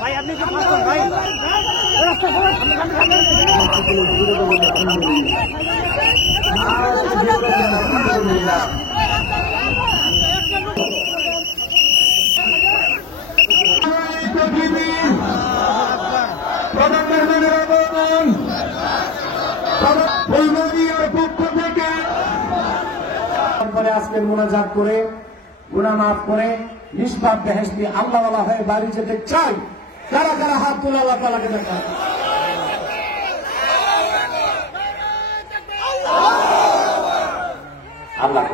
ভাই আপনি কি ভাই আজকে মোনাজাত করে গুনাহ মাফ করে নিষ্পাপ বেহেশতি আল্লাহওয়ালা হয়ে বাড়ি যেতে চাই। কারা কারা হাত তুলে আল্লাহ তাআলাকে দেখা আল্লাহ